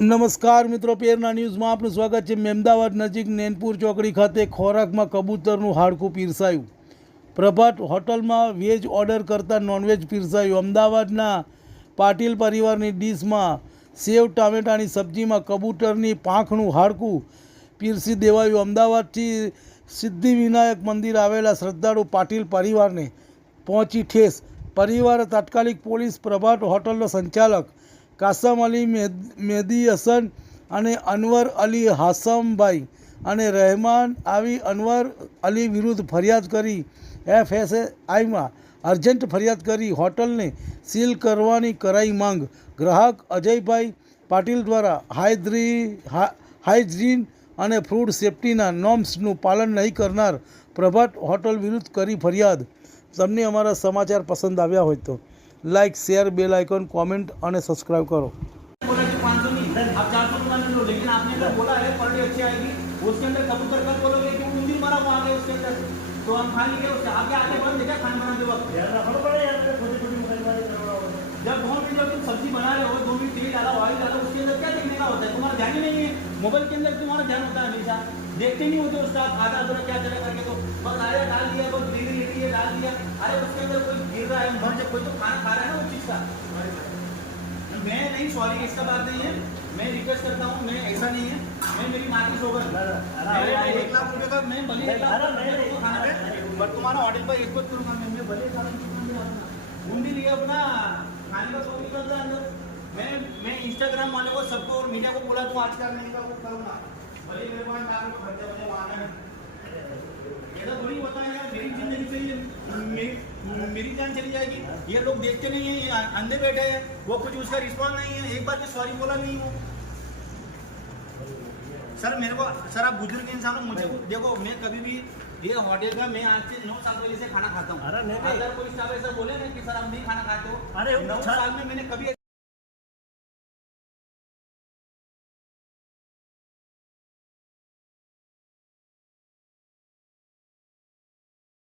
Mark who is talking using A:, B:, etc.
A: નમસ્કાર મિત્રો, પેરના ન્યૂઝમાં આપનું સ્વાગત છે. મેમદાવાદ નજીક નેનપુર ચોકડી ખાતે ખોરાકમાં કબૂતરનું હાડકું પીરસાયું. પ્રભાત હોટલમાં વેજ ઓર્ડર કરતાં નોનવેજ પીરસાયું. અમદાવાદના પાટીલ પરિવારની ડીશમાં સેવ, ટામેટાની સબ્જીમાં કબૂતરની પાંખનું હાડકું પીરસી દેવાયું. અમદાવાદથી સિદ્ધિવિનાયક મંદિર આવેલા શ્રદ્ધાળુ પાટીલ પરિવારને પહોંચી ઠેસ. પરિવારે તાત્કાલિક પોલીસ પ્રભાત હોટલનો સંચાલક કાસમ અલી મેદ- હસન અને અનવર અલી હાસમભાઈ અને રહેમાન આવી અનવર અલી વિરુદ્ધ ફરિયાદ કરી. એફએસઆઈમાં અર્જન્ટ ફરિયાદ કરી. હોટલને સીલ કરવાની કરાઈ માંગ. ગ્રાહક અજયભાઈ પાટીલ દ્વારા હાઇદ્રી હા- હાઇજીન અને ફૂડ સેફ્ટીના નોર્મ્સનું પાલન નહીં કરનાર પ્રભાત હોટલ વિરુદ્ધ કરી ફરિયાદ. તમને અમારા સમાચાર પસંદ આવ્યા હોય તો. like share bell icon comment અને સબસ્ક્રાઈબ કરો
B: बोला कि पाँच सौ नहीं आप चार सौ दुकान लो लेकिन आपने अगर बोला है पर डे अच्छी आएगी उसके अंदर कबूतर कब बोलोगे कि उंदी मारा हुआ आगे उसके अंदर तो हम खा लेंगे उससे आगे आगे बंद है क्या खाना बनाते वक्त जब दो मिनट जब तुम सब्जी बना रहे हो दो मिनट तेल डाला ऑयल डाला उसके अंदर क्या देखने का होता है तुम्हारा ध्यान ही नहीं है मोबाइल के अंदर तुम्हारा ध्यान होता है हमेशा देखते नहीं होते उसका आधा अधूरा क्या चला करके तो बस आया डाल दिया कोई तो खाना खा रहा है ना वो चीज़ का? मैं नहीं सॉरी इसका बात नहीं है। मैं रिक्वेस्ट करता हूँ मैं ऐसा नहीं है। मैं मेरी माँ की सोबर एक लाख रुपए का मैं भले एक बट तुम्हारा ऑर्डर पर रिक्वेस्ट करूँगा मैं भले कितना भी अपना बूंदी लिए अपना। खाने का शौक निकलता है अंदर। मैं मैं इंस्टाग्राम वाले को सबको और मीडिया को बोला तू आज का नहीं का वो करूँगा भले मेरे पास चार रुपये खर्चा मुझे वहाँ है। ऐसा थोड़ी होता है यार मेरी ज़िंदगी से ये मेरी जान चली जाएगी। ये लोग देखते नहीं है ये अंधे बैठे हैं। वो कुछ उसका रिस्पॉन्स नहीं है। एक बार भी सॉरी बोला नहीं वो सर मेरे को सर आप बुज़ुर्ग इंसान हो मुझे देखो मैं कभी भी ये होटल का मैं आज से नौ साल पहले से खाना खाता हूँ।
C: अरे नहीं, नहीं।
B: अगर कोई स्टाफ ऐसा बोले ना कि सर हम नहीं खाना खाते हो
C: अरे
B: नौ साल में मैंने कभी